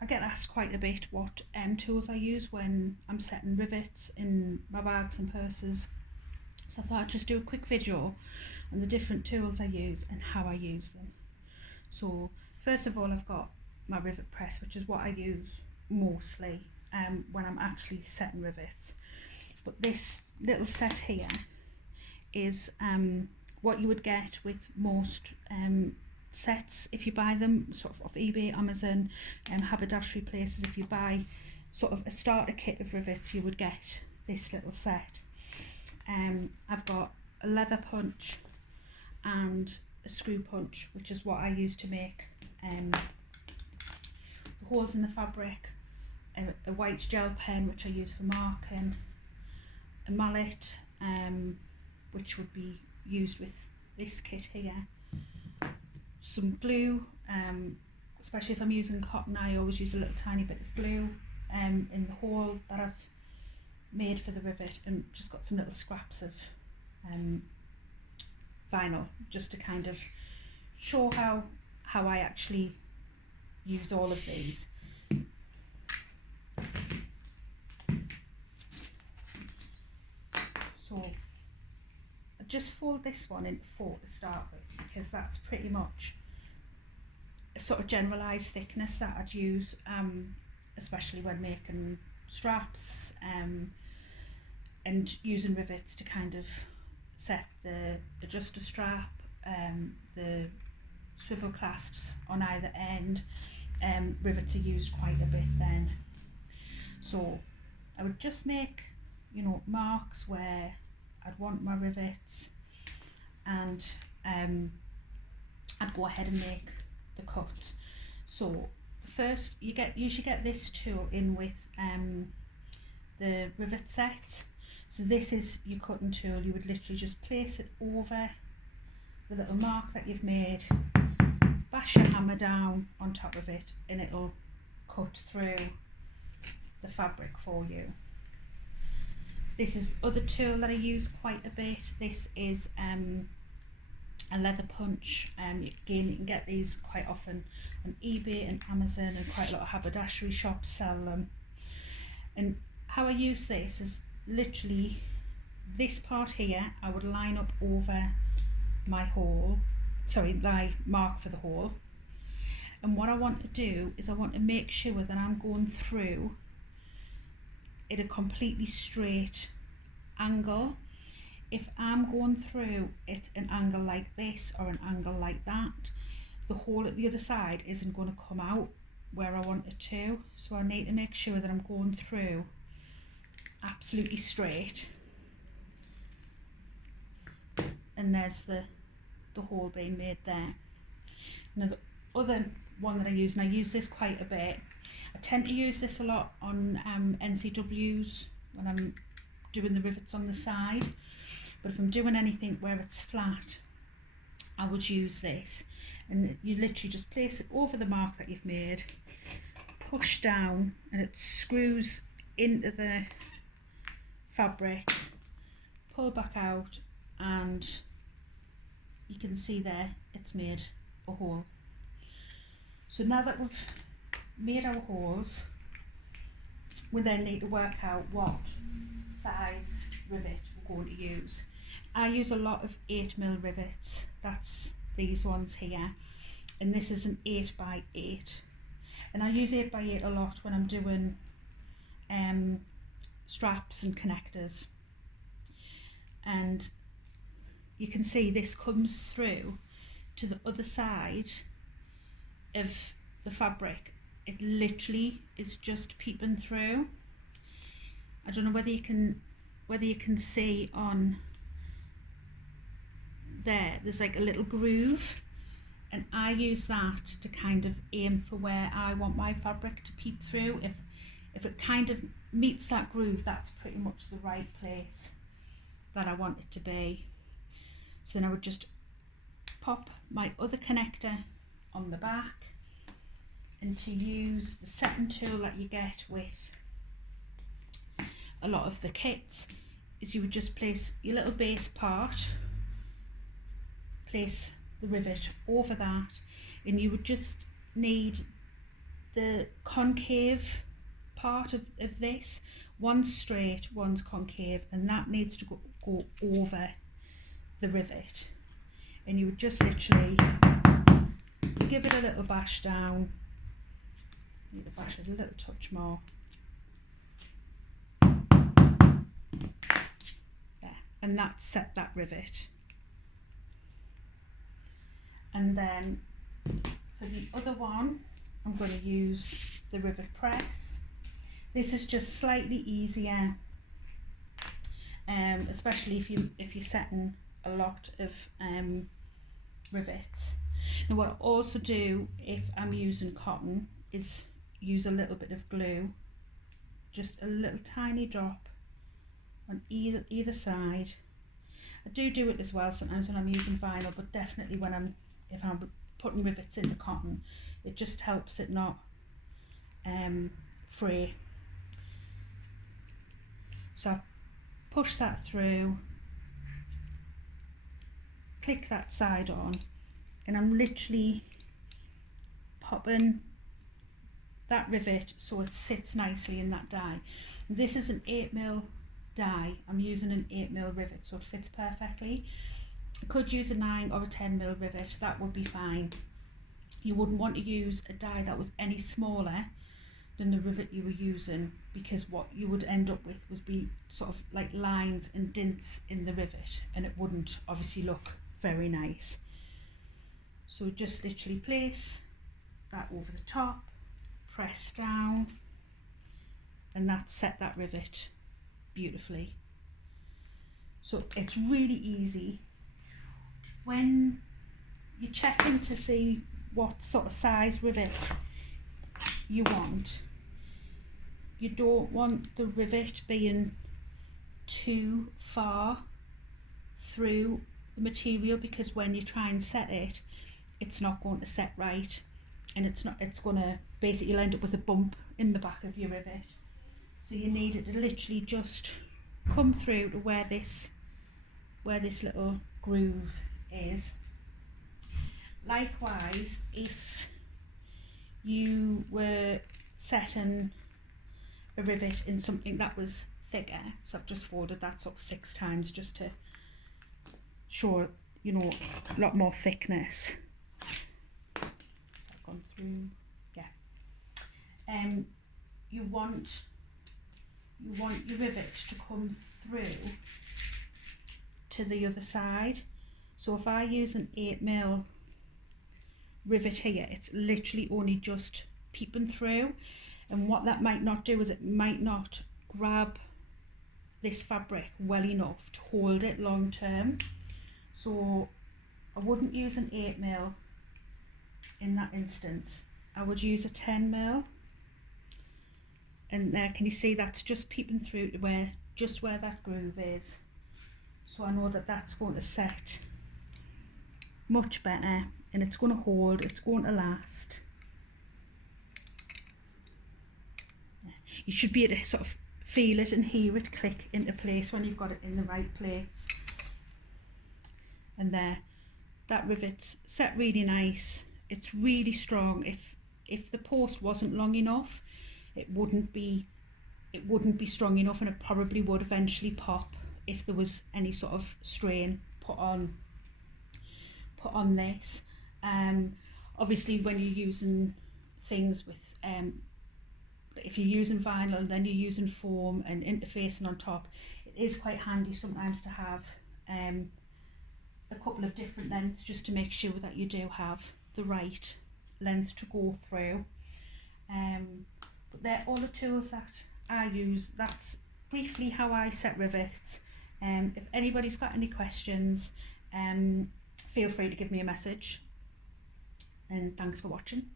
I get asked quite a bit what tools I use when I'm setting rivets in my bags and purses. So I thought I'd just do a quick video on the different tools I use and how I use them. So first of all, I've got my rivet press, which is what I use mostly when I'm actually setting rivets. But this little set here is what you would get with most sets if you buy them sort of off eBay, Amazon, haberdashery places. If you buy sort of a starter kit of rivets, you would get this little set. I've got a leather punch and a screw punch, which is what I use to make the holes in the fabric, a white gel pen which I use for marking, a mallet which would be used with this kit here, some glue, especially if I'm using cotton. I always use a little tiny bit of glue in the hole that I've made for the rivet, and just got some little scraps of vinyl just to kind of show how I actually use all of these. So I just fold this one into 4 to start with, because that's pretty much a sort of generalised thickness that I'd use, especially when making straps and using rivets to kind of set the adjuster strap, the swivel clasps on either end. Rivets are used quite a bit then. So I would just make, you know, marks where I'd want my rivets, and I'd go ahead and make the cuts. So first you usually get this tool in with the rivet set. So this is your cutting tool. You would literally just place it over the little mark that you've made, bash your hammer down on top of it, and it'll cut through the fabric for you. This is other tool that I use quite a bit. This is a leather punch. Again, you can get these quite often on eBay and Amazon, and quite a lot of haberdashery shops sell them. And how I use this is literally this part here I would line up over my hole, my mark for the hole. And what I want to do is I want to make sure that I'm going through at a completely straight angle. If I'm going through at an angle like this or an angle like that, the hole at the other side isn't going to come out where I want it to. So I need to make sure that I'm going through absolutely straight. And there's the hole being made there. Now the other one that I use, and I use this quite a bit, I tend to use this a lot on NCWs when I'm doing the rivets on the side. But if I'm doing anything where it's flat, I would use this. And you literally just place it over the mark that you've made, push down, and it screws into the fabric, pull back out, and you can see there it's made a hole. So now that we've made our holes, we then need to work out what size rivet we're going to use. I use a lot of 8mm rivets. That's these ones here, and this is an 8x8, and I use 8x8 a lot when I'm doing straps and connectors. And you can see this comes through to the other side of the fabric. It literally is just peeping through. I don't know whether you can see on there's like a little groove, and I use that to kind of aim for where I want my fabric to peep through. If it kind of meets that groove, that's pretty much the right place that I want it to be. So then I would just pop my other connector on the back, and to use the setting tool that you get with a lot of the kits is you would just place your little base part, place the rivet over that, and you would just need the concave part of this. One's straight, one's concave, and that needs to go over the rivet. And you would just literally give it a little bash down. Need to bash it a little touch more. There, and that's set that rivet. And then for the other one, I'm going to use the rivet press. This is just slightly easier, especially if you're setting a lot of rivets. Now what I also do if I'm using cotton is use a little bit of glue, just a little tiny drop on either side. I do it as well sometimes when I'm using vinyl, but definitely if I'm putting rivets into cotton, it just helps it not fray. So I push that through, click that side on, and I'm literally popping that rivet so it sits nicely in that die. This is an 8mm die. I'm using an 8mm rivet, so it fits perfectly. I could use a 9 or a 10mm rivet, that would be fine. You wouldn't want to use a die that was any smaller than the rivet you were using, because what you would end up with would be sort of like lines and dints in the rivet, and it wouldn't obviously look very nice. So just literally place that over the top, press down, and that set that rivet beautifully. So it's really easy. When you're checking to see what sort of size rivet you want, you don't want the rivet being too far through the material, because when you try and set it, it's not going to set right, and it's going to basically, you'll end up with a bump in the back of your rivet. So you need it to literally just come through to where this little groove is. Likewise, if you were setting a rivet in something that was thicker, so I've just folded that sort of 6 times just to show, you know, a lot more thickness. So I've gone through, yeah. You want your rivet to come through to the other side. So if I use an 8mm rivet here, it's literally only just peeping through, and what that might not do is it might not grab this fabric well enough to hold it long term. So I wouldn't use an 8mm in that instance. I would use a 10mm, and there, can you see that's just peeping through to where that groove is. So I know that that's going to set much better, and it's going to hold, it's going to last. You should be able to sort of feel it and hear it click into place when you've got it in the right place. And there, that rivet's set really nice. It's really strong. If the post wasn't long enough, it wouldn't be strong enough, and it probably would eventually pop if there was any sort of strain put on this. Obviously when you're using things with if you're using vinyl and then you're using foam and interfacing on top, it is quite handy sometimes to have a couple of different lengths, just to make sure that you do have the right length to go through. But they're all the tools that I use. That's briefly how I set rivets. If anybody's got any questions, feel free to give me a message, and thanks for watching.